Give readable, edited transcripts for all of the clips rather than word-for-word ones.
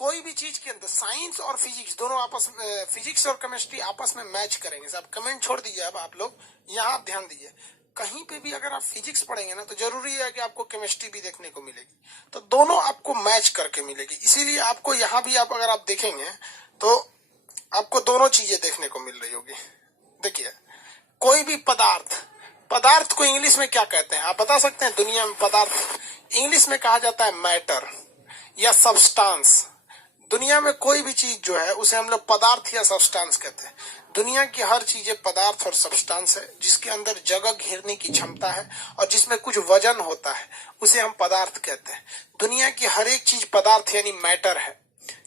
कोई भी चीज के अंदर साइंस और फिजिक्स दोनों आपस में, फिजिक्स और केमिस्ट्री आपस में मैच करेंगे। सब कमेंट छोड़ दीजिए, अब आप लोग यहाँ आप ध्यान दीजिए, कहीं पे भी अगर आप फिजिक्स पढ़ेंगे ना तो जरूरी है कि आपको केमिस्ट्री भी देखने को मिलेगी, तो दोनों आपको मैच करके मिलेगी। इसीलिए आपको यहाँ भी आप अगर आप देखेंगे तो आपको दोनों चीजें देखने को मिल रही होगी। देखिए, कोई भी पदार्थ को इंग्लिश में क्या कहते हैं आप बता सकते हैं? दुनिया में पदार्थ इंग्लिश में कहा जाता है मैटर या सब्सटेंस। दुनिया में कोई भी चीज जो है उसे हम लोग पदार्थ या सब्सटेंस कहते हैं। दुनिया की हर चीजें पदार्थ और सब्सटेंस है, जिसके अंदर जगह घेरने की क्षमता है और जिसमें कुछ वजन होता है, उसे हम पदार्थ कहते हैं। दुनिया की हर एक चीज पदार्थ यानी मैटर है,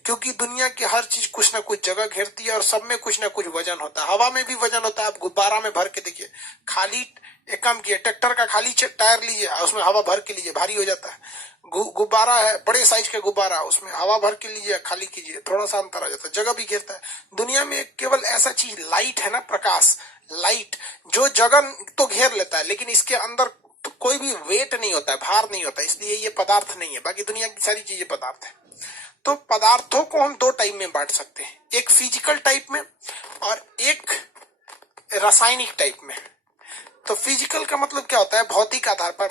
क्योंकि दुनिया की हर चीज कुछ ना कुछ जगह घेरती है और सब में कुछ ना कुछ वजन होता है। हवा में भी वजन होता है। आप गुब्बारा में भर के देखिए, खाली एक काम किए, ट्रैक्टर का खाली टायर लीजिए, उसमें हवा भर के लीजिए, भारी हो जाता है। गुब्बारा है, बड़े साइज का गुब्बारा, उसमें हवा भर के लीजिए, खाली कीजिए, थोड़ा सा अंतर आ जाता है, जगह भी घेरता है। दुनिया में केवल ऐसा चीज लाइट है ना, प्रकाश, लाइट, जो जगह तो घेर लेता है लेकिन इसके अंदर तो कोई भी वेट नहीं होता है, भार नहीं होता है, इसलिए ये पदार्थ नहीं है। बाकी दुनिया की सारी चीजें पदार्थ है। तो पदार्थों को हम दो टाइप में बांट सकते हैं, एक फिजिकल टाइप में और एक रासायनिक टाइप में। तो फिजिकल का मतलब क्या होता है? भौतिक आधार पर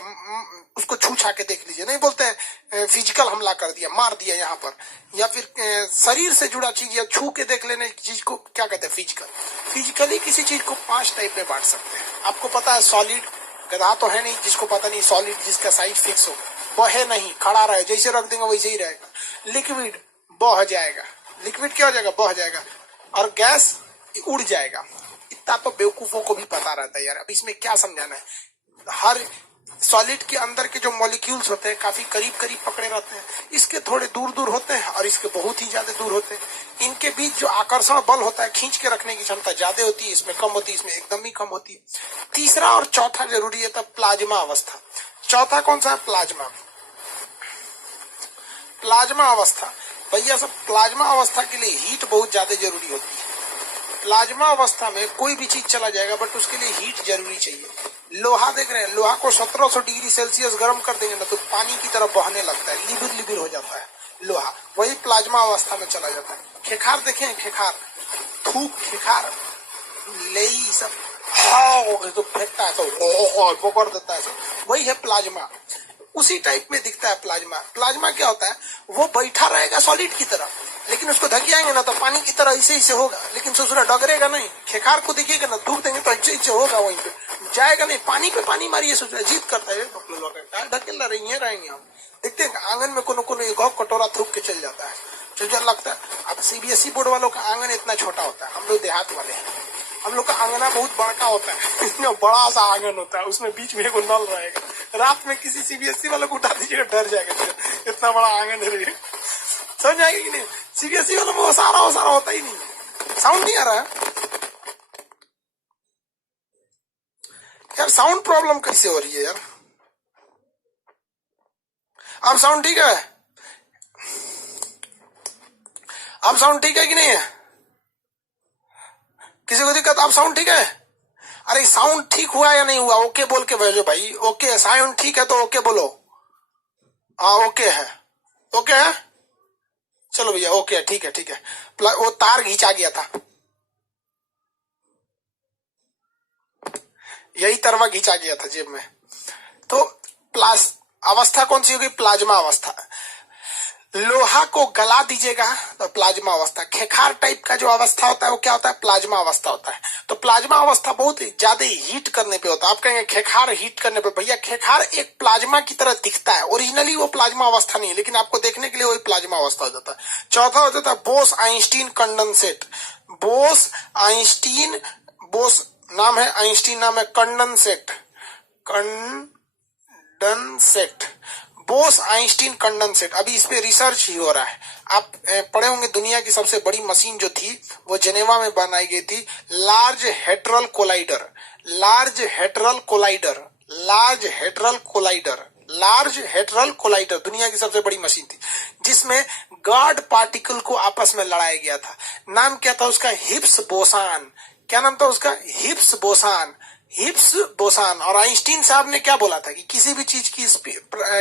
उसको छू छा के देख लीजिए, नहीं बोलते हैं फिजिकल हमला कर दिया, मार दिया यहाँ पर, या फिर शरीर से जुड़ा चीज या छू के देख लेने की चीज को क्या कहते हैं? फिजिकल। फिजिकली किसी चीज को 5 टाइप में बांट सकते हैं। आपको पता है सॉलिड, गधा तो है नहीं जिसको पता नहीं सॉलिड, जिसका साइज फिक्स हो, बहे नहीं, खड़ा रहे, जैसे रख देंगे वैसे ही रहेगा। लिक्विड बह जाएगा, लिक्विड क्या हो जाएगा? बह जाएगा। और गैस उड़ जाएगा। इतना तो बेवकूफों को भी पता रहता है यार, अब इसमें क्या समझाना है। हर सॉलिड के अंदर के जो मॉलिक्यूल्स होते हैं काफी करीब करीब पकड़े रहते हैं, इसके थोड़े दूर दूर होते हैं और इसके बहुत ही ज्यादा दूर होते हैं। इनके बीच जो आकर्षण बल होता है, खींच के रखने की क्षमता ज्यादा होती है, इसमें कम होती है, इसमें एकदम ही कम होती है। तीसरा और चौथा जरूरी है तब प्लाज्मा अवस्था। चौथा कौन सा है? प्लाज्मा। प्लाज्मा अवस्था, भैया सब प्लाज्मा अवस्था के लिए हीट बहुत ज्यादा जरूरी होती है। प्लाज्मा अवस्था में कोई भी चीज चला जाएगा बट उसके लिए हीट जरूरी चाहिए। लोहा देख रहे हैं, लोहा को 1700 डिग्री सेल्सियस गर्म कर देंगे ना तो पानी की तरह बहने लगता है, लिबिर लिबिर हो जाता है लोहा, वही प्लाज्मा अवस्था में चला जाता है। खेखार देखें, खेखार, थूक, खेखार, लेई सब तो फेंकता है तो पकड़ देता है, वही है प्लाज्मा। उसी टाइप में दिखता है प्लाज्मा। प्लाज्मा क्या होता है? वो बैठा रहेगा सॉलिड की तरह, लेकिन उसको धकियाएंगे ना तो पानी की तरह ऐसे ऐसे होगा, लेकिन ससुरा डगरेगा नहीं। खेखार को देखिएगा ना, धूप देंगे तो ऐसे ऐसे होगा, वहीं पे जाएगा नहीं। पानी पे पानी मारिए, ससुरा जीत करता है, ढकेल रही है, रहेंगे हम देखते हैं आंगन में कोनो कटोरा थूक के चल जाता है, चल लगता है। अब सीबीएसई बोर्ड वालों का आंगन इतना छोटा होता है, हम लोग देहात वाले हैं, हम लोग का आंगना बहुत बड़का होता है, इतना बड़ा सा आंगन होता है, उसमें बीच में एक नल रहेगा। रात में किसी सीबीएसई वालों को उठा दीजिएगा, डर जाएगा, इतना बड़ा आंगन है, समझ आएगा कि नहीं? सीबीएसई वालों में वो सारा होता ही नहीं। साउंड नहीं आ रहा है यार, साउंड प्रॉब्लम कैसे हो रही है यार? अब साउंड ठीक है? अब साउंड ठीक है कि नहीं है? किसी को दिक्कत? अब साउंड ठीक है? अरे साउंड ठीक हुआ या नहीं हुआ? ओके बोल के भेजो भाई। ओके, साउंड ठीक है तो ओके बोलो। हाँ ओके है, ओके है, चलो भैया ओके है, ठीक है ठीक है। वो तार घिंचा गया था, यही तरवा घिंचा गया था जेब में। तो प्लास अवस्था कौन सी होगी? प्लाज्मा अवस्था। लोहा को गला दीजिएगा तो प्लाज्मा अवस्था। खेखार टाइप का जो अवस्था होता है वो क्या होता है? प्लाज्मा अवस्था होता है। तो प्लाज्मा अवस्था बहुत ज्यादा हीट करने पे होता है। आप कहेंगे खेखार हीट करने पे, भैया खेखार एक प्लाज्मा की तरह दिखता है, ओरिजिनली वो प्लाज्मा अवस्था नहीं है, लेकिन आपको देखने के लिए वही प्लाज्मा अवस्था हो जाता है। चौथा हो जाता है Bose Einstein condensate. Bose Einstein, Bose नाम है, आइंस्टीन नाम है, condensate, condensate, Bose Einstein condensate. अभी इस पे रिसर्च ही हो रहा है। आप पढ़े होंगे दुनिया की सबसे बड़ी मशीन जो थी वो जेनेवा में बनाई गई थी, large hadron collider. Large hadron collider, large hadron collider, large hadron collider दुनिया की सबसे बड़ी मशीन थी, जिसमें गॉड पार्टिकल को आपस में लड़ाया गया था। नाम क्या था उसका? हिब्स बोसान। क्या नाम था उसका? हिब्स बोसान। हिब्स बोसान और आइंस्टीन साहब ने क्या बोला था कि किसी भी चीज की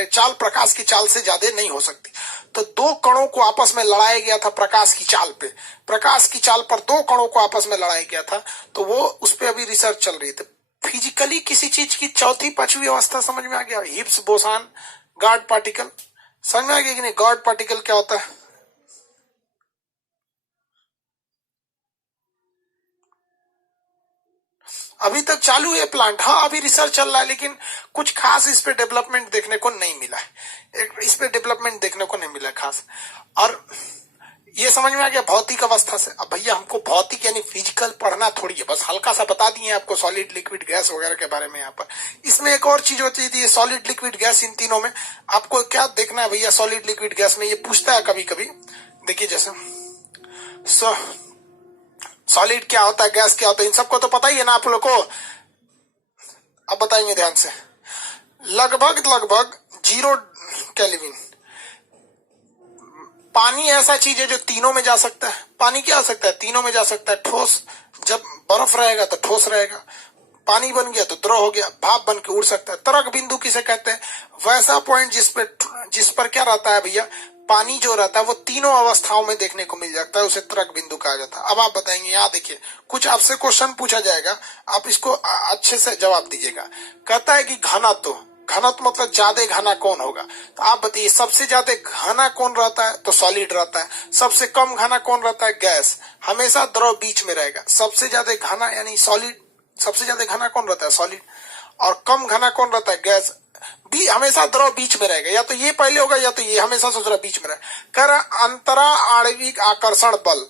चाल प्रकाश की चाल से ज्यादा नहीं हो सकती। तो दो कणों को आपस में लड़ाया गया था प्रकाश की चाल पे, प्रकाश की चाल पर दो कणों को आपस में लड़ाया गया था। तो वो उस पर अभी रिसर्च चल रही थी। फिजिकली किसी चीज की चौथी पांचवी अवस्था समझ में आ गया? हिब्स बोसान गॉड पार्टिकल समझ में आ गया कि नहीं? गॉड पार्टिकल क्या होता है? अभी तक चालू है प्लांट, हाँ अभी रिसर्च चल रहा है, लेकिन कुछ खास इस पे डेवलपमेंट देखने को नहीं मिला है। इस पे डेवलपमेंट देखने को नहीं मिला खास। और ये समझ में आ गया भौतिक अवस्था से। अब भैया हमको भौतिक यानी फिजिकल पढ़ना थोड़ी है, बस हल्का सा बता दिए आपको सॉलिड लिक्विड गैस वगैरह के बारे में। यहाँ पर इसमें एक और चीज होती है, सॉलिड लिक्विड गैस, इन तीनों में आपको क्या देखना है भैया? सॉलिड लिक्विड गैस में ये पूछता है कभी कभी, देखिए जैसे सॉलिड क्या होता है, गैस क्या होता है, इन सबको तो पता ही है ना आप लोग को। अब बताएंगे ध्यान से। लगभग लगभग 0 केल्विन पानी ऐसा चीज है जो तीनों में जा सकता है। पानी क्या हो सकता है? तीनों में जा सकता है। ठोस, जब बर्फ रहेगा तो ठोस रहेगा, पानी बन गया तो द्रव हो गया, भाप बन के उड़ सकता है। तरक बिंदु किसे कहते हैं? वैसा पॉइंट जिस पर क्या रहता है भैया? पानी जो रहता है वो तीनों अवस्थाओं में देखने को मिल जाता है, उसे तरक बिंदु कहा जाता है। अब आप बताएंगे, यहाँ देखिए कुछ आपसे क्वेश्चन पूछा जाएगा, आप इसको अच्छे से जवाब दीजिएगा। कहता है कि घनत्व, घनत्व मतलब ज्यादा घना कौन होगा? तो आप बताइए सबसे ज्यादा घना कौन रहता है? तो सॉलिड रहता है। सबसे कम घना कौन रहता है? गैस। हमेशा द्रव बीच में रहेगा। सबसे ज्यादा घना यानी सॉलिड, सबसे ज्यादा घना कौन रहता है? सॉलिड। और कम घना कौन रहता है? गैस। भी हमेशा द्रव बीच में रहेगा, या तो ये पहले होगा या तो ये, हमेशा सोच रहा बीच में रहेगा। कर अंतरा आणविक आकर्षण बल,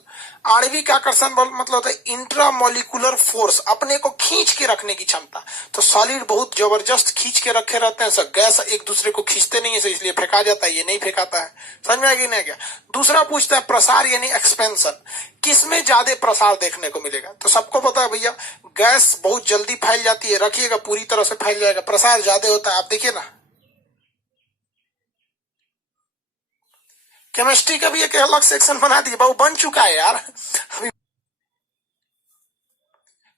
आणविक आकर्षण बल मतलब होता है इंट्रामोलिकुलर फोर्स, अपने को खींच के रखने की क्षमता। तो सॉलिड बहुत जबरदस्त खींच के रखे रहते हैं, सब गैस एक दूसरे को खींचते नहीं है, इसलिए फेंका जाता है, ये नहीं फेंकाता है। समझ में आएगी नहीं? क्या दूसरा पूछता है प्रसार यानी एक्सपेंशन, किसमें ज्यादा प्रसार देखने को मिलेगा? तो सबको पता है भैया गैस बहुत जल्दी फैल जाती है, रखिएगा पूरी तरह से फैल जाएगा, प्रसार ज्यादा होता है। आप देखिए ना, केमिस्ट्री का भी एक अलग सेक्शन बना दिया, बहुत बन चुका है यार। अभी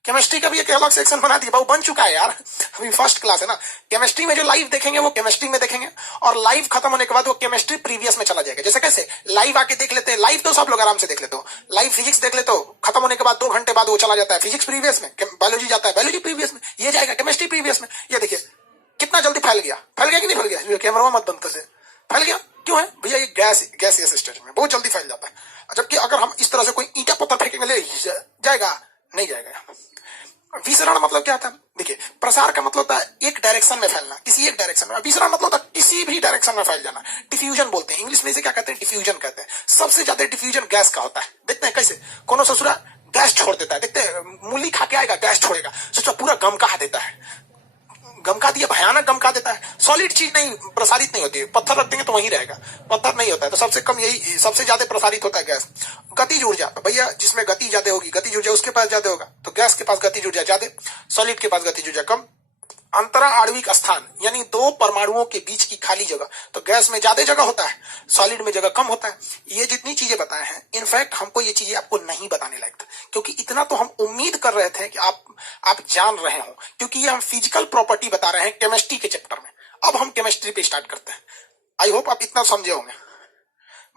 केमिस्ट्री का भी एक अलग सेक्शन बना दिया, बहुत बन चुका है यार। अभी फर्स्ट क्लास है ना। केमिस्ट्री में जो लाइव देखेंगे वो केमिस्ट्री में देखेंगे, और लाइव खत्म होने के बाद वो केमिस्ट्री प्रीवियस में चला जाएगा। जैसे कैसे लाइव आके देख लेते हैं, लाइव तो सब लोग आराम से देख लेते हो। लाइव फिजिक्स देख लेते हो, खत्म होने के बाद 2 घंटे बाद वो चला जाता है फिजिक्स प्रीवियस में, बायोलॉजी जाता है बायोलॉजी प्रीवियस में, ये जाएगा केमिस्ट्री प्रीवियस में। ये देखिए कितना जल्दी फैल गया, फैल गया कि नहीं फैल गया? कैमरा मत बंद कर दे, फैल गया। क्यों है भैया? ये गैसियस स्टेज में बहुत जल्दी फैल जाता है। जबकि अगर हम इस तरह से कोई ईंटा पत्थर फेंकेंगे, ले जाएगा? नहीं जाएगा। विसरण मतलब क्या था? देखिए प्रसार का मतलब होता है एक डायरेक्शन में फैलना, किसी एक डायरेक्शन में। विसरण मतलब होता है किसी भी डायरेक्शन में फैल जाना। डिफ्यूजन बोलते हैं इंग्लिश में, इसे क्या कहते हैं? डिफ्यूजन कहते हैं। सबसे ज्यादा डिफ्यूजन गैस का होता है। देखते हैं कैसे कोनो ससुरा गैस छोड़ देता है, देखते हैं मूली खा के आएगा गैस छोड़ेगा, ससुरा पूरा गम कहा देता है, गमका दिया, भयानक गमका देता है। सॉलिड चीज नहीं प्रसारित नहीं होती है, पत्थर रख देंगे तो वहीं रहेगा, पत्थर नहीं होता है। तो सबसे कम यही, सबसे ज्यादा प्रसारित होता है गैस। गतिज ऊर्जा, तो भैया जिसमें गति ज्यादा होगी, गतिज ऊर्जा उसके पास ज्यादा होगा, तो गैस के पास गतिज ऊर्जा ज्यादा, सॉलिड के पास गतिज ऊर्जा कम। अंतरा आणविक स्थान यानी 2 परमाणुओं के बीच की खाली जगह, तो गैस में ज्यादा जगह होता है, सॉलिड में जगह कम होता है। ये जितनी चीजें बताए हैं, इनफैक्ट हमको ये चीजें आपको नहीं बताने लायक था, क्योंकि इतना तो हम उम्मीद कर रहे थे कि आप जान रहे हो, क्योंकि ये हम फिजिकल प्रॉपर्टी बता रहे हैं केमिस्ट्री के चैप्टर में। अब हम केमिस्ट्री पे स्टार्ट करते हैं। आई होप आप इतना समझे होंगे।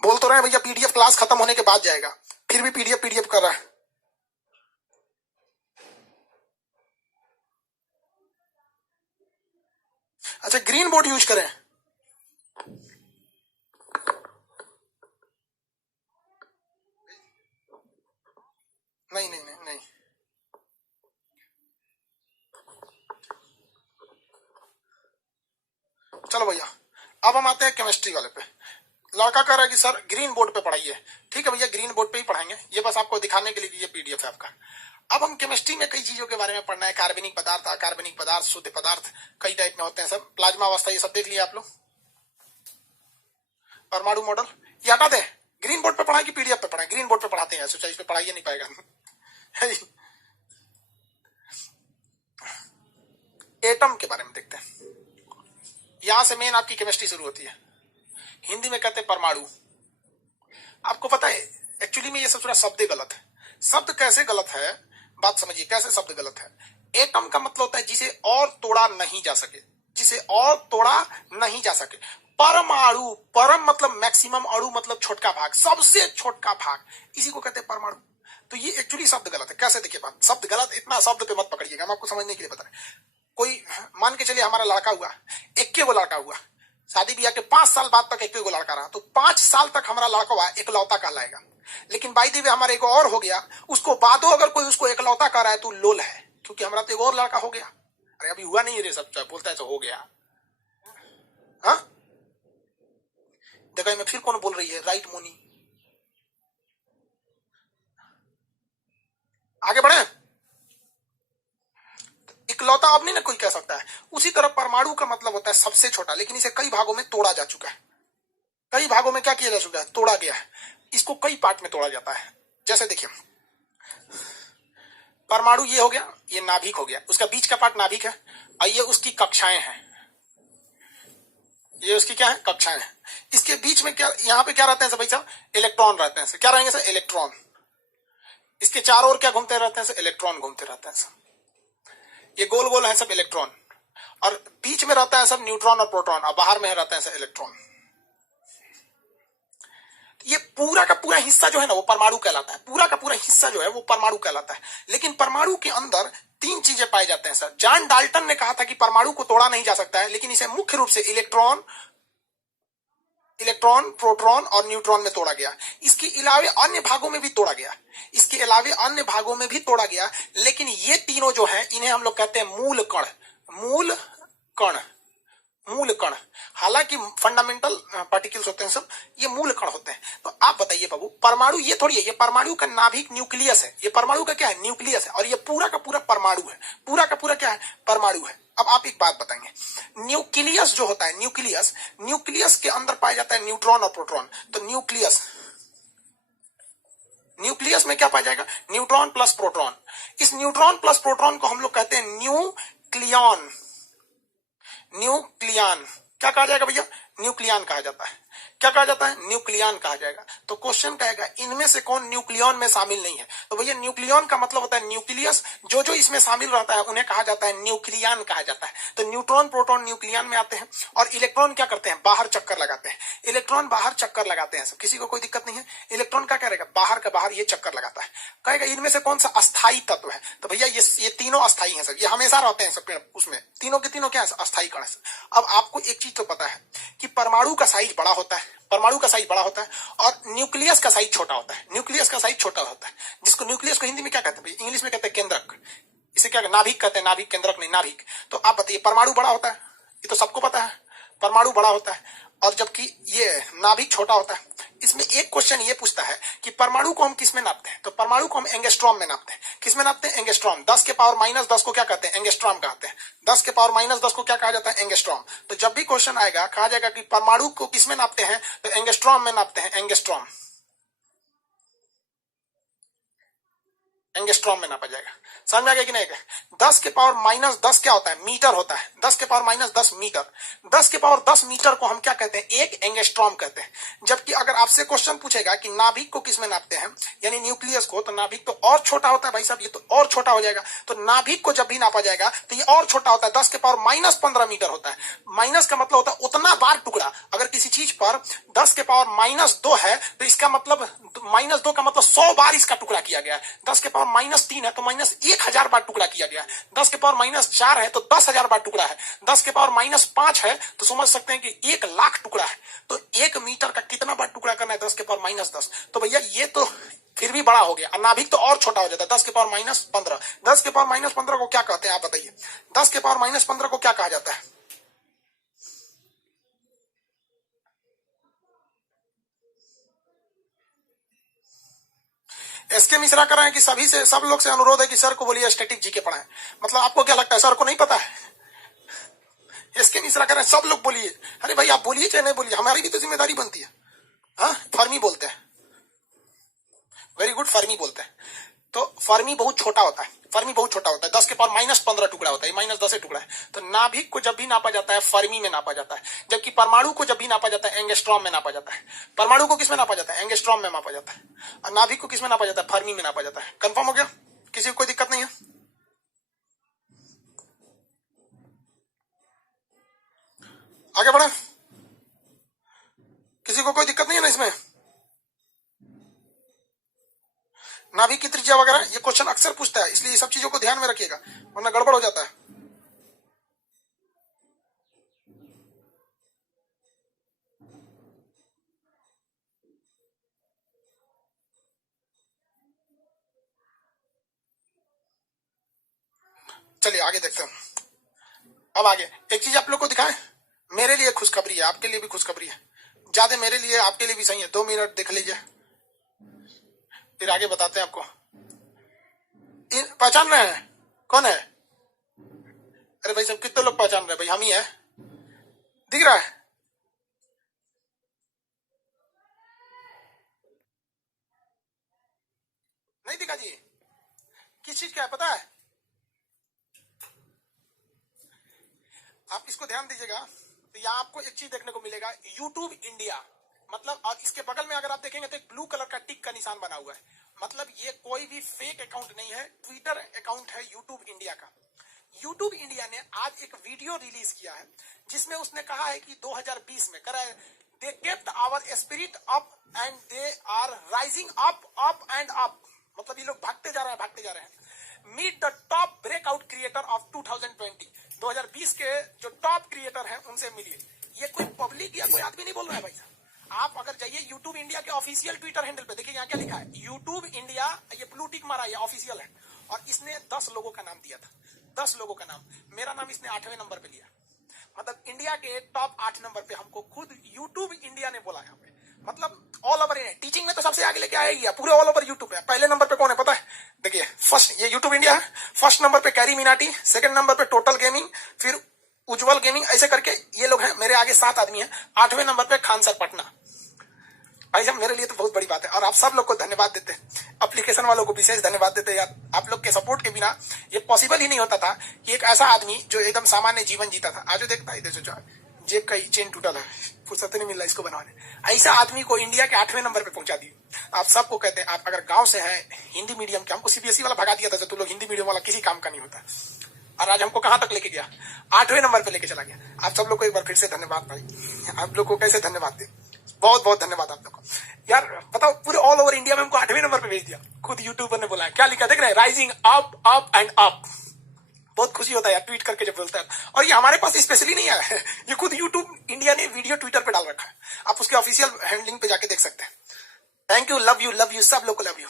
बोल तो रहे हैं भैया पीडीएफ क्लास खत्म होने के बाद जाएगा, फिर भी पीडीएफ कर रहा है। अच्छा ग्रीन बोर्ड यूज करें? नहीं नहीं नहीं नहीं, चलो भैया अब हम आते हैं केमिस्ट्री वाले पे। लड़का कह रहा है कि सर ग्रीन बोर्ड पे पढ़ाइए। ठीक है भैया ग्रीन बोर्ड पे ही पढ़ाएंगे, ये बस आपको दिखाने के लिए कि ये पीडीएफ है आपका। अब हम केमिस्ट्री में कई चीजों के बारे में पढ़ना है, कार्बनिक पदार्थ, अकार्बनिक पदार्थ, शुद्ध पदार्थ, कई टाइप में होते हैं सब, प्लाज्मा अवस्था, ये सब देख लिया आप लोग। परमाणु मॉडल ये हटा दे, ग्रीन बोर्ड पे पढ़ाए कि पीडीएफ पे पढ़ाए? ग्रीन बोर्ड पे पढ़ाते हैं, सोचा इस पे पढ़ाइए नहीं पाएगा। एटम के बारे में देखते हैं, यहां से मेन आपकी केमिस्ट्री शुरू होती है। हिंदी में कहते हैं परमाणु। आपको पता है एक्चुअली में ये सब थोड़ा शब्द गलत है। शब्द कैसे गलत है? बात समझिए कैसे शब्द गलत है। एटम का मतलब होता है जिसे और तोड़ा नहीं जा सके, जिसे और तोड़ा नहीं जा सके। परमाणु, परम मतलब मैक्सिमम, अणु मतलब छोटका भाग, सबसे छोटका भाग, इसी को कहते हैं परमाणु। तो ये एक्चुअली शब्द गलत है। कैसे देखिए बात, शब्द गलत, इतना शब्द पे मत पकड़िएगा, हम आपको समझने के लिए बता रहे हैं। कोई मान के चलिए हमारा लड़का हुआ, इक्के वो लड़का हुआ, शादी ब्याह के 5 साल बाद तक इक्के वो लड़का रहा, तो 5 साल तक हमारा लड़का हुआ एकलौता कहलाएगा। लेकिन बाई दी वे हमारे एक और हो गया, उसको बादो अगर कोई उसको एकलौता कह रहा है तो लोल है, क्योंकि हमारा तो एक और लड़का हो गया। अरे अभी हुआ नहीं रे, सब बोलता है तो हो गया। हाँ देखो मैं फिर कौन बोल रही है, राइट मोनी। आगे बढ़े। इकलौता अब नहीं ना कोई कह सकता है। उसी तरह परमाणु का मतलब होता है सबसे छोटा, लेकिन इसे कई भागों में तोड़ा जा चुका है। कई भागों में क्या किया जा चुका है, तोड़ा गया है। इसको कई पार्ट में तोड़ा जाता है। जैसे देखिए परमाणु ये हो गया, ये नाभिक हो गया, उसका बीच का पार्ट नाभिक है, और ये उसकी कक्षाएं हैं, ये उसकी क्या है, कक्षाएं हैं। इसके बीच में क्या, यहाँ पे क्या रहते हैं सब भाई साहब, इलेक्ट्रॉन रहते हैं। क्या रहेंगे सर, इलेक्ट्रॉन। इसके चारों ओर क्या घूमते रहते हैं सर, इलेक्ट्रॉन घूमते रहते हैं सर। ये गोल गोल है सब इलेक्ट्रॉन, और बीच में रहता है सब न्यूट्रॉन और प्रोटॉन, और बाहर में रहता है सब इलेक्ट्रॉन। ये पूरा का पूरा हिस्सा जो है ना वो परमाणु कहलाता है। पूरा का पूरा हिस्सा जो है वो परमाणु कहलाता है। लेकिन परमाणु के अंदर 3 चीजें पाई जाते हैं सर। जॉन डाल्टन ने कहा था कि परमाणु को तोड़ा नहीं जा सकता है, लेकिन इसे मुख्य रूप से इलेक्ट्रॉन, प्रोटॉन और न्यूट्रॉन में तोड़ा गया। इसके अलावे अन्य भागों में भी तोड़ा गया, इसके अलावे अन्य भागों में भी तोड़ा गया। लेकिन ये तीनों जो हैं इन्हें हम लोग कहते हैं मूल कण। मूल कण, मूल कण। हालांकि फंडामेंटल पार्टिकल्स होते हैं सब, ये मूल कण होते हैं। तो आप बताइए बाबू, परमाणु ये थोड़ी है, ये परमाणु का नाभिक न्यूक्लियस है। ये परमाणु का क्या है, न्यूक्लियस है, और ये पूरा का पूरा परमाणु है। पूरा का पूरा क्या है, परमाणु है। अब आप एक बात बताएंगे, न्यूक्लियस जो होता है, न्यूक्लियस, न्यूक्लियस के अंदर पाया जाता है न्यूट्रॉन और प्रोटॉन। तो न्यूक्लियस, न्यूक्लियस में क्या पाया जाएगा, न्यूट्रॉन प्लस प्रोटॉन। इस न्यूट्रॉन प्लस प्रोटॉन को हम लोग कहते हैं न्यूक्लियॉन। न्यूक्लियन क्या कहा जाएगा भैया, न्यूक्लियन कहा जाता है। क्या कहा जाता है, न्यूक्लियन कहा जाएगा। तो क्वेश्चन कहेगा इनमें से कौन न्यूक्लियन में शामिल नहीं है। तो भैया न्यूक्लियन का मतलब होता है न्यूक्लियस, जो जो इसमें शामिल रहता है उन्हें कहा जाता है न्यूक्लियन कहा जाता है। तो न्यूट्रॉन प्रोटॉन न्यूक्लियन में आते हैं, और इलेक्ट्रॉन क्या करते हैं, बाहर चक्कर लगाते हैं। इलेक्ट्रॉन बाहर चक्कर लगाते हैं, सब किसी को कोई दिक्कत नहीं है। इलेक्ट्रॉन क्या करेगा, बाहर का बाहर ये चक्कर लगाता है। कहेगा इनमें से कौन सा अस्थायी तत्व है। तो भैया ये तीनों अस्थायी है सर, ये हमेशा रहते हैं सब उसमें, तीनों के तीनों क्या है, अस्थायी कण है। अब आपको एक चीज तो पता है कि परमाणु का साइज बड़ा होता है, परमाणु का साइज बड़ा होता है, और न्यूक्लियस का साइज छोटा होता है। न्यूक्लियस का साइज छोटा होता है, जिसको न्यूक्लियस को हिंदी में क्या कहते हैं, इंग्लिश में कहते हैं केंद्रक। इसे क्या नाभिक कहते हैं, नाभिक, केंद्रक नहीं, नाभिक। तो आप बताइए परमाणु बड़ा होता है, ये तो सबको पता है, परमाणु बड़ा होता है, और जबकि ये नाभिक छोटा होता है। इसमें एक क्वेश्चन ये पूछता है कि परमाणु को हम किस में नापते हैं। तो परमाणु को हम एंगस्ट्रॉम में नापते हैं। किस में नापते हैं, एंगस्ट्रॉम। 10 के पावर माइनस 10 को क्या कहते हैं, एंगस्ट्रॉम कहते हैं। 10 के पावर माइनस 10 को क्या कहा जाता है, एंगस्ट्रॉम। तो जब भी क्वेश्चन आएगा कहा जाएगा कि परमाणु को किस में नापते हैं, तो एंगस्ट्रॉम में नापते हैं, एंगस्ट्रॉम, एंगस्ट्रॉम में नापा जाएगा। समझ में आ गया कि नहीं। 10 के पावर माइनस 10 क्या होता है, मीटर होता है। 10 के पावर माइनस 10 मीटर। 10 के पावर 10 मीटर को हम क्या कहते हैं, एक एंगस्ट्रॉम कहते हैं। जबकि अगर आपसे क्वेश्चन पूछेगा कि नाभिक को किस में नापते हैं, यानी न्यूक्लियस को, तो नाभिक तो और छोटा होता है भाई साहब, ये तो और छोटा हो जाएगा। तो नाभिक को जब भी नापा जाएगा तो ये और छोटा होता है, 10 के पावर माइनस 15 मीटर होता है। माइनस का मतलब होता है उतना बार टुकड़ा। अगर किसी चीज पर 10 के पावर माइनस 2 है तो इसका मतलब माइनस 2 का मतलब 100 बार इसका टुकड़ा किया गया है। 10 के पावर माइनस 3 है तो माइनस 1000 बार टुकड़ा किया गया। 10 के पावर माइनस 4 है तो 10,000 बार टुकड़ा है। 10 के पावर माइनस 5 है तो समझ सकते हैं कि 1,00,000 टुकड़ा है। तो 1 मीटर का कितना बार टुकड़ा करना है, 10 के पावर माइनस 10। तो भैया ये तो फिर भी बड़ा हो गया, और नाभिक तो और छोटा हो जाता है, 10 के पावर माइनस 15। 10 के पावर माइनस 15 को क्या कहते हैं आप बताइए, 10 के पावर माइनस 15 को क्या कहा जाता है। एसके मिश्रा कर रहे हैं कि सभी से, सब लोग से अनुरोध है कि सर को बोलिए स्टैटिक जीके पढ़ाएं। मतलब आपको क्या लगता है सर को नहीं पता है। एसके मिश्रा कर रहे हैं सब लोग बोलिए। अरे भाई आप बोलिए चाहे नहीं बोलिए, हमारी भी तो जिम्मेदारी बनती है। हाँ फर्मी बोलते हैं, वेरी गुड, फर्मी बोलते हैं। तो फर्मी बहुत छोटा होता है, फर्मी बहुत छोटा होता है, 10 के पावर माइनस 15 टुकड़ा होता है, माइनस 10 टुकड़ा है। तो नाभिक को जब भी नापा जाता है फर्मी में नापा जाता है, जबकि परमाणु को जब भी नापा जाता है एंगस्ट्रॉम में नापा जाता है। परमाणु को किस में नापा जाता है, एंगस्ट्रॉम में नापा जाता है, और नाभिक को किस में नापा जाता है, फर्मी में नापा जाता है। कंफर्म हो गया। किसी को कोई दिक्कत नहीं है? आगे बढ़े? किसी को कोई दिक्कत नहीं है ना इसमें? नाभि की त्रिज्या वगैरह ये क्वेश्चन अक्सर पूछता है, इसलिए ये सब चीजों को ध्यान में रखिएगा वरना गड़बड़ हो जाता है। चलिए आगे देखते हैं। अब आगे एक चीज आप लोग को दिखाएं, मेरे लिए खुशखबरी है, आपके लिए भी खुशखबरी है, ज्यादा मेरे लिए आपके लिए भी सही है। 2 मिनट देख लीजिए, फिर आगे बताते हैं आपको। पहचान रहे हैं कौन है? अरे भाई सब कितने लोग पहचान रहे हैं? भाई हम ही है, दिख रहा है? नहीं दिखा जी? किस चीज का है पता है? आप इसको ध्यान दीजिएगा तो यहाँ आपको एक चीज देखने को मिलेगा, यूट्यूब इंडिया, मतलब, और इसके बगल में अगर आप देखेंगे तो एक ब्लू कलर का टिक का निशान बना हुआ है, मतलब ये कोई भी फेक अकाउंट नहीं है, ट्विटर अकाउंट है यूट्यूब इंडिया का। यूट्यूब इंडिया ने आज एक वीडियो रिलीज किया है जिसमें उसने कहा है कि 2020 में करा दे kept our spirit up and they are rising up up and up, मतलब ये लोग भागते जा रहे हैं, भागते जा रहे हैं। Meet the top breakout creator of 2020, 2020 के जो टॉप क्रिएटर हैं उनसे मिलिए। ये कोई पब्लिक या कोई आदमी नहीं बोल रहा है भाई साहब। आप अगर जाइए यूट्यूब इंडिया के ऑफिशियल ट्विटर हैंडल पे, देखिए यहाँ क्या लिखा है, यूट्यूब इंडिया, ये ब्लू टिक मारा, ये ऑफिशियल है, और इसने 10 लोगों का नाम दिया था, 10 लोगों का नाम, मेरा नाम इसने 8वें नंबर पे लिया, मतलब इंडिया के टॉप 8 नंबर पे हमको खुद यूट्यूब इंडिया ने बोला यहाँ पे, मतलब ऑल ओवर इंडिया। टीचिंग में तो सबसे आगे लेके आएगी, पूरे ऑल ओवर यूट्यूब है। पहले नंबर पे कौन है पता है? देखिए फर्स्ट ये यूट्यूब इंडिया है, फर्स्ट नंबर पे कैरी मिनाटी, सेकंड नंबर पे टोटल गेमिंग, फिर उज्जवल गेमिंग, ऐसे करके ये लोग हैं। मेरे आगे 7 आदमी हैं। 8वें नंबर पे खान सर पटना। भाई साहब मेरे लिए तो बहुत बड़ी बात है, और आप सब लोग को धन्यवाद देते हैं, एप्लीकेशन वालों को विशेष धन्यवाद देते हैं यार। आप लोग के सपोर्ट के बिना ये पॉसिबल ही नहीं होता था कि एक ऐसा आदमी जो एकदम सामान्य जीवन जीता था, आज देखता है इधर से जेब का चेन टूटा है, फुर्सत नहीं मिल रहा इसको बनाने, ऐसा आदमी को इंडिया के 8वें नंबर पे पहुंचा दिए। आप सबको कहते हैं, आप अगर गांव से हैं, हिंदी मीडियम के, हमको सीबीएसई वाला भगा दिया था, तो लोग हिंदी मीडियम वाला किसी काम का नहीं होता, और आज हमको कहां तक लेके गया? 8वें नंबर पे लेके चला गया। आप सब लोग को एक बार फिर से धन्यवाद भाई। आप लोग को कैसे धन्यवाद दे, बहुत बहुत धन्यवाद आप लोग को यार। बताओ पूरे ऑल ओवर इंडिया में हमको 8वें नंबर पे भेज दिया, खुद यूट्यूबर ने बोला है। क्या लिखा देख रहे हैं? Rising up up and up. बहुत खुशी होता है यार ट्वीट करके जब बोलता है, और ये हमारे पास स्पेशली नहीं आया है, ये खुद यूट्यूब इंडिया ने वीडियो ट्विटर पे डाल रखा है, आप उसके ऑफिशियल हैंडलिंग पे जाके देख सकते हैं। थैंक यू, लव यू, सब लोग को लव यू।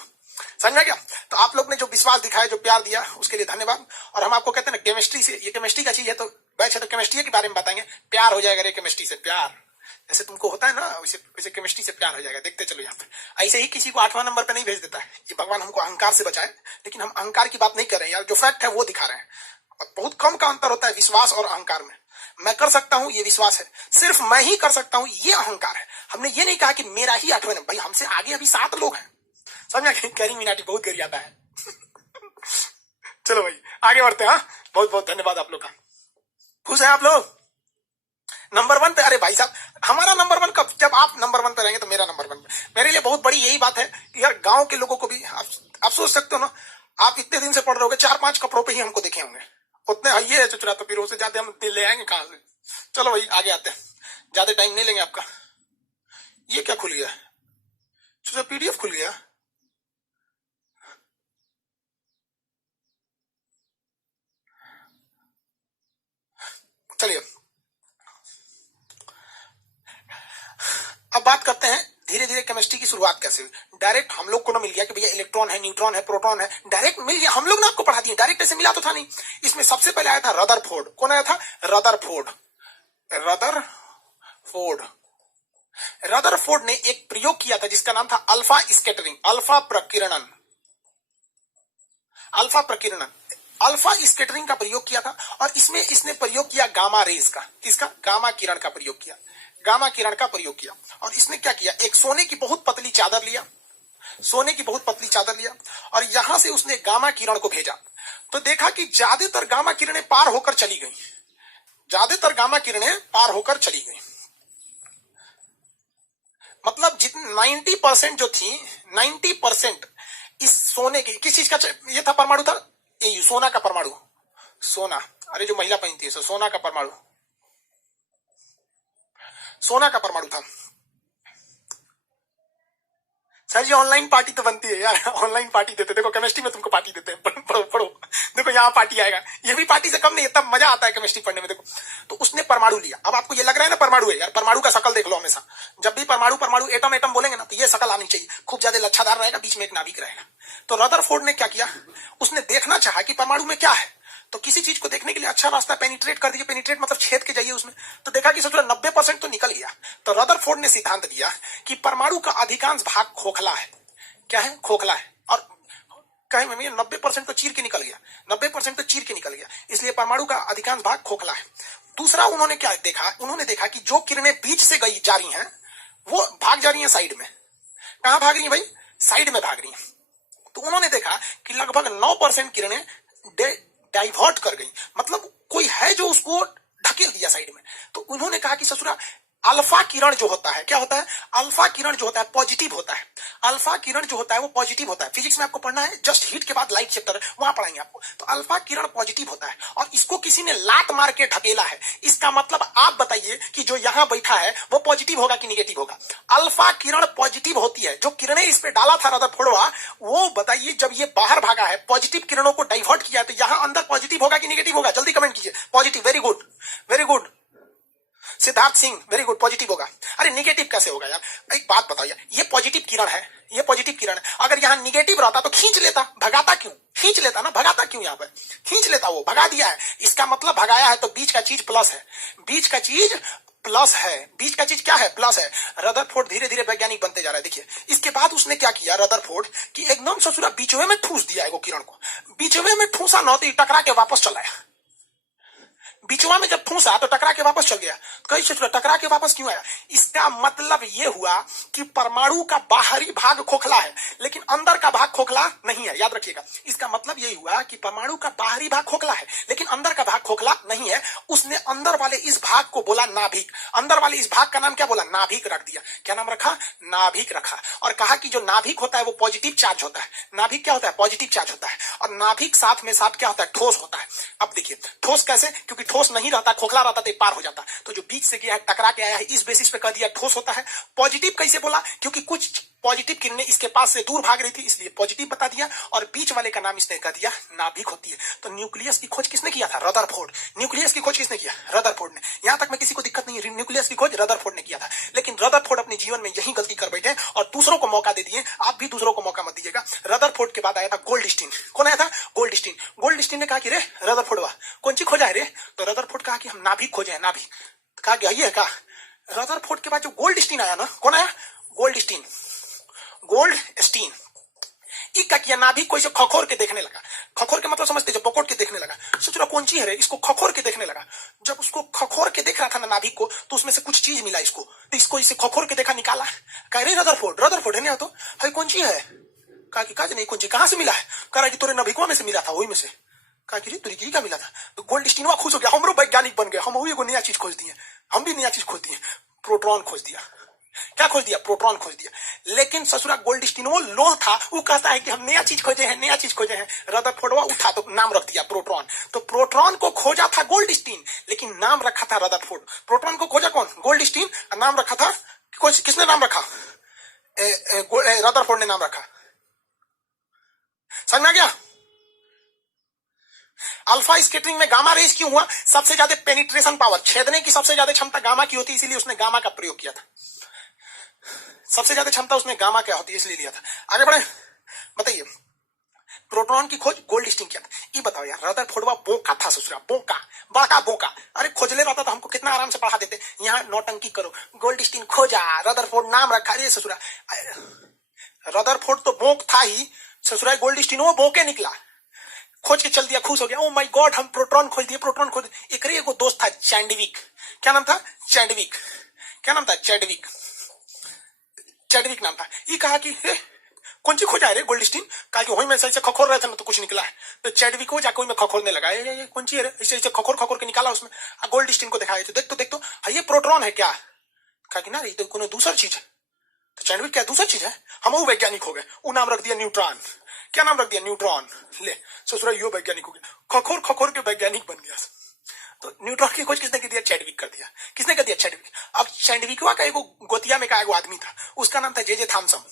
समझ में क्या? तो आप लोग ने जो विश्वास दिखाया, जो प्यार दिया, उसके लिए धन्यवाद। और हम आपको कहते हैं ना, केमिस्ट्री से, ये केमिस्ट्री का चीज है, तो बैच है तो केमिस्ट्री के बारे में बताएंगे। प्यार हो जाएगा रे केमिस्ट्री से, प्यार जैसे तुमको होता है ना, वैसे केमिस्ट्री से प्यार हो जाएगा। देखते चलो यहाँ पे। ऐसे ही किसी को 8वां नंबर पे नहीं भेज देता है, ये भगवान हमको अहंकार से बचाए, लेकिन हम अहंकार की बात नहीं कर रहे हैं यार, जो फैक्ट है वो दिखा रहे हैं। बहुत कम का अंतर होता है विश्वास और अहंकार में। मैं कर सकता हूं ये विश्वास है, सिर्फ मैं ही कर सकता हूं ये अहंकार है। हमने ये नहीं कहा कि मेरा ही 8वें नंबर, भाई हमसे आगे अभी 7 लोग हैं। समझा? कैरी मिनाटी बहुत गरी आता है। चलो भाई आगे बढ़ते हैं। बहुत बहुत धन्यवाद आप लोग का। खुश हैं आप लोग? नंबर 1 पे? अरे भाई साहब हमारा नंबर 1 कब? जब आप नंबर 1 पे रहेंगे तो मेरा नंबर 1 पे। मेरे लिए बहुत बड़ी यही बात है कि यार गांव के लोगों को भी आप सोच सकते हो ना, आप इतने दिन से पढ़ रहे होगे, 4-5 कपड़ों पे ही हमको देखे होंगे, उतने ये है चुचरा, तो फिर उससे ज्यादा हम ले आएंगे कहां से? चलो भाई आगे आते हैं, ज्यादा टाइम नहीं लेंगे आपका। ये क्या खुल गया? पीडीएफ खुल गया। चलिए अब बात करते हैं धीरे धीरे केमिस्ट्री की शुरुआत कैसे हुई। डायरेक्ट हम लोग को ना मिल गया कि भैया इलेक्ट्रॉन है, न्यूट्रॉन है, प्रोटॉन है, डायरेक्ट मिल गया। हम लोग ना आपको पढ़ा दिए, डायरेक्ट ऐसे मिला तो था नहीं। इसमें सबसे पहले आया था रदरफोर्ड। कौन आया था? रदरफोर्ड। रदरफोर्ड ने एक प्रयोग किया था जिसका नाम था अल्फा स्कैटरिंग, अल्फा प्रकीर्णन। अल्फा स्कैटरिंग का प्रयोग किया था, और इसमें इसने प्रयोग किया गामा रेज का। किसका? गामा किरण का प्रयोग किया, गामा किरण का प्रयोग किया। और इसने क्या किया? एक सोने की बहुत पतली चादर लिया, और यहां से उसने गामा किरण को भेजा, तो देखा कि ज्यादातर गामा किरणें पार होकर चली गई, मतलब जितने 90% जो थी, 90% इस सोने की किस चीज का ये था परमाणु था, ये सोना का परमाणु, सोना, अरे जो महिला पहनती है सोना का परमाणु, सोना का परमाणु था। सर जी ऑनलाइन पार्टी तो बनती है यार, ऑनलाइन पार्टी देते, देखो केमिस्ट्री में तुमको पार्टी देते हैं, पढ़ो पढ़ो, देखो यहाँ पार्टी आएगा, ये भी पार्टी से कम नहीं है, तब मजा आता है केमिस्ट्री पढ़ने में। देखो तो उसने परमाणु लिया, अब आपको ये लग रहा है ना परमाणु है यार, परमाणु का शकल देख लो हमेशा, जब भी परमाणु परमाणु एटम एटम बोलेंगे ना तो ये शकल आनी चाहिए, खूब ज्यादा लच्छादार रहेगा, बीच में एक नाभिक रहेगा। तो रदरफोर्ड ने क्या किया, उसने देखना चाहा कि परमाणु में क्या है, तो किसी चीज को देखने के लिए अच्छा रास्ता पेनिट्रेट कर दीजिए, पेनिट्रेट मतलब छेद के जाइए उसमें, तो देखा कि सोचो 90% तो निकल गया। तो रदरफोर्ड ने सिद्धांत दिया कि परमाणु का अधिकांश भाग खोखला है, क्या है, खोखला है, और कहीं में 90% तो चीर के निकल गया, 90% तो चीर के निकल गया, इसलिए परमाणु का अधिकांश भाग खोखला है। दूसरा उन्होंने क्या देखा, उन्होंने देखा कि जो किरणें बीच से गई जा रही हैं वो भाग जा रही हैं साइड में, कहां भाग रही हैं भाई, साइड में भाग रही हैं। तो उन्होंने देखा कि लगभग 9% किरणें डाइवर्ट कर गई, मतलब कोई है जो उसको ढकेल दिया साइड में। तो उन्होंने कहा कि ससुरा अल्फा किरण जो होता है, क्या होता है, अल्फा किरण जो होता है पॉजिटिव होता है, अल्फा किरण जो होता है वो पॉजिटिव होता है, फिजिक्स में आपको पढ़ना है, जस्ट हीट के बाद लाइट चैप्टर वहां पढ़ाएंगे आपको। तो अल्फा किरण पॉजिटिव होता है और इसको किसी ने लात मार के ढकेला है, इसका मतलब आप बताइए कि जो यहां बैठा है वो पॉजिटिव होगा कि निगेटिव होगा। अल्फा किरण पॉजिटिव होती है, जो किरणें इस पे डाला था रदरफोर्ड, वो बताइए जब ये बाहर भागा है पॉजिटिव किरणों को डाइवर्ट किया है, तो यहां अंदर पॉजिटिव होगा कि निगेटिव होगा, जल्दी कमेंट कीजिए। Positive, very good, very good Siddharth Singh, very good, positive होगा। अरे निगेटिव कैसे होगा यार, एक बात बताओ यार, ये पॉजिटिव किरण है, ये पॉजिटिव किरण है, अगर यहाँ निगेटिव रहता तो खींच लेता, भगाता क्यों, खींच लेता ना, भगाता क्यों, यहाँ पर खींच लेता, वो भगा दिया है, इसका मतलब भगाया है तो बीच का चीज प्लस है, बीच का चीज प्लस है, बीच का चीज क्या है, प्लस है। रदरफोर्ड धीरे धीरे वैज्ञानिक बनते जा रहा है, देखिए इसके बाद उसने क्या किया रदरफोर्ड कि एकदम ससुरा बीचवे में ठूस दिया है, किरण को बीचवे में ठूसा न तो टकरा के वापस चला आया, बीचवा में जब ठूसा तो टकरा के वापस चल गया, कई सोच टकरा के वापस क्यों आया, इसका मतलब ये हुआ कि परमाणु का बाहरी भाग खोखला है लेकिन अंदर का भाग खोखला नहीं है, याद रखिएगा, इसका मतलब यही हुआ कि परमाणु का बाहरी भाग खोखला है लेकिन अंदर का भाग खोखला नहीं है। उसने अंदर वाले इस भाग को बोला नाभिक, अंदर वाले इस भाग का नाम क्या बोला, नाभिक रख दिया, क्या नाम रखा, नाभिक रखा, और कहा कि जो नाभिक होता है वो पॉजिटिव चार्ज होता है, नाभिक क्या होता है, पॉजिटिव चार्ज होता है, और नाभिक साथ में साथ क्या होता है, ठोस होता है। अब देखिए ठोस कैसे, क्योंकि ठोस नहीं रहता, खोखला रहता तो पार हो जाता, तो जो बीच से गया है टकरा के आया है इस बेसिस पे कह दिया ठोस होता है। पॉजिटिव कैसे बोला, क्योंकि कुछ पॉजिटिव किरणें इसके पास से दूर भाग रही थी इसलिए पॉजिटिव बता दिया, और बीच वाले का नाम इसने कह दिया नाभिक होती है। तो न्यूक्लियस की खोज किसने किया था, रदरफोर्ड, न्यूक्लियस की खोज किसने किया, रदरफोर्ड ने, यहां तक में किसी को दिक्कत नहीं है, न्यूक्लियस की खोज रदरफोर्ड ने किया था, लेकिन रदरफोर्ड अपने जीवन में यही गलती कर बैठे और दूसरों को मौका दे दिए, आप भी दूसरों को मौका मत दीजिएगा। रदरफोर्ड के बाद आया था गोल्डस्टीन, कौन आया था, गोल्डस्टीन, गोल्डस्टीन ने कहा कि रे रदरफोर्ड वाह कौन सी खोजा है रे, तो रदरफोर्ड कहा कि हम नाभिक खोजे हैं, नाभिक, कहा कि है का, रदरफोर्ड के बाद जो गोल्डस्टीन आया ना, कौन आया, गोल्डस्टीन, गोल्डस्टीन, क्या किया, नाभिक को इसे खखोर के देखने लगा, खखोर के मतलब समझते, जब पकड़ के देखने लगा, सोच रहा कौन ची है रे, इसको खखोर के देखने लगा, जब उसको खखोर के देख रहा था ना नाभिक को, तो उसमें से कुछ चीज मिला इसको, तो इसको इसे खखोर के देखा, निकाला, कह रहे रदरफोर्ड, रदरफोर्ड है ना, तो भाई कौन ची है, कहा कि काज नहीं कौन ची, कहां से मिला है, कह रहा कि तोरे नाभिकवा में से मिला था, वही में से, कहा कि तुरी की क्या मिला था, तो गोल्डस्टीनवा खुश हो गया, हमरो वैज्ञानिक बन गए, हम एगो नया चीज खोज दिए, हम भी नया चीज खोज दिए, प्रोटॉन खोज दिया, क्या खोज दिया, प्रोटॉन खोज दिया। लेकिन ससुरा गोल्डस्टीन वो लोल था, वो कहता है कि हम नया चीज खोजे हैं, नया चीज खोजे हैं, रदरफोर्डवा उठा तो नाम रख दिया प्रोटॉन, तो प्रोटॉन को खोजा था गोल्डस्टीन लेकिन नाम रखा था रदरफोर्ड, प्रोटॉन को खोजा कौन, गोल्डस्टीन, नाम रखा था, किसने नाम रखा, रदरफोर्ड ने नाम रखा, समझ में आ गया। अल्फा स्कैटरिंग में गामा रेज क्यों हुआ, सबसे ज्यादा पेनिट्रेशन पावर, छेदने की सबसे ज्यादा क्षमता गामा की होती है, इसीलिए उसने गामा का प्रयोग किया था, सबसे ज्यादा क्षमता उसमें गामा क्या होती है इसलिए लिया था। आगे बढ़े, बताइए, प्रोटॉन की खोज गोल्डस्टीन किया था। ये बताओ यार, रदरफोर्डवा बोका था ससुरा, बोका, बड़का बोका, अरे खोजले रहता तो हमको कितना आराम से पढ़ा देते, यहाँ नौटंकी करो, गोल्डस्टीन खोजा, रदरफोर्ड नाम रखा, अरे ससुरा, रदरफोर्ड तो बोक था ही ससुरा, गोल्डस्टीन वो बोके निकला, खोज के चल दिया, खुश हो गया, ओ माय गॉड हम प्रोटॉन खोज दिए, प्रोटॉन खोज, एक एगो दोस्त था चैंडविक, क्या नाम था, चैंडविक, क्या नाम था, चैंडविक, चैडविक नाम था। ये कहा कि कौन सी खोजा है रे गोल्डस्टीन, कहा कि वही में से खखोर रहे थे ना तो कुछ निकला है, तो चैडविक को जाकर में खखोरने लगा, ये कौन सी है रे, ऐसे खखोर खखोर के निकाला उसमें, गोल्डस्टीन को दिखाया, तो देख तो ये प्रोटॉन है क्या, कहा कि ना ये तो कोई दूसरा चीज है, तो चैडविक क्या दूसरा चीज है, हम वो वैज्ञानिक हो गए, वो नाम रख दिया न्यूट्रॉन, क्या नाम रख दिया? न्यूट्रॉन। ले ससुरा यो वैज्ञानिक हो गया, खखोर खखोर के वैज्ञानिक बन गया। तो न्यूट्रॉन की खोज किसने कर दिया? चैडविक कर दिया। किसने कर दिया? चैडविक। अब चैडविकवा का एगो गोतिया में का एगो आदमी था, उसका नाम था जे थॉमसन।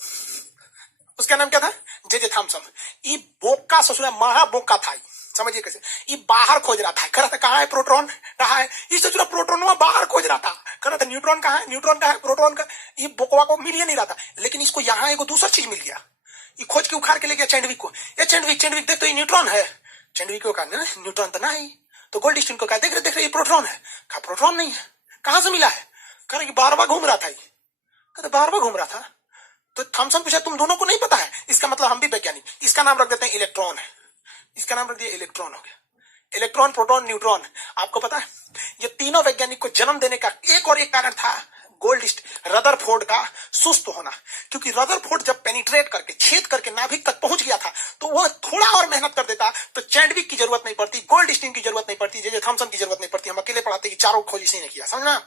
उसका नाम क्या था? J Thomson. ये बोका ससुरा महा बोका था, समझिए कैसे। ये बाहर खोज रहा था, कह रहा था कहाँ है प्रोटॉन, रहा है ये ससुरा प्रोटॉन बाहर खोज रहा था, कह रहा था न्यूट्रॉन कहाँ है, न्यूट्रॉन कहाँ है, प्रोटॉन का। ये बोकवा को मिल ही नहीं रहा था, लेकिन इसको यहाँ एगो दूसरा चीज मिल गया। ये खोज के उखाड़ के ले गया चैडविक को। ये चैडविक चैडविक देख तो ये न्यूट्रॉन है। चैडविक को कहा न्यूट्रॉन तो ना ही। तो गोल्ड स्टीन को कहा देख रहे ये प्रोटॉन है। कहा प्रोटॉन नहीं है, कहां से मिला है? कह रहा बार बार घूम रहा था। कहते बार बार घूम रहा था। तो थॉमसन पूछा तुम दोनों को नहीं पता है? इसका मतलब हम भी वैज्ञानिक। इसका नाम रख देते हैं इलेक्ट्रॉन है। इसका नाम रख दिया इलेक्ट्रॉन हो गया। Electron, proton, neutron. आपको पता है ये तीनों वैज्ञानिक को जन्म देने का एक और एक कारण था रदरफोर्ड का सुस्त होना। क्योंकि रदरफोर्ड जब पेनिट्रेट करके छेद करके नाभिक तक पहुंच गया था तो वह थोड़ा और मेहनत कर देता तो चैडविक की जरूरत नहीं पड़ती, गोल्डस्टीन की जरूरत नहीं पड़ती, जे थॉमसन की जरूरत नहीं पड़ती। हम अकेले पढ़ाते कि चारों खोज इसी ने किया, समझना।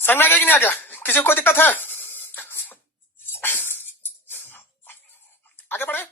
समझ में आ गया कि नहीं आ गया? किसी को कोई दिक्कत है? आगे बढ़े।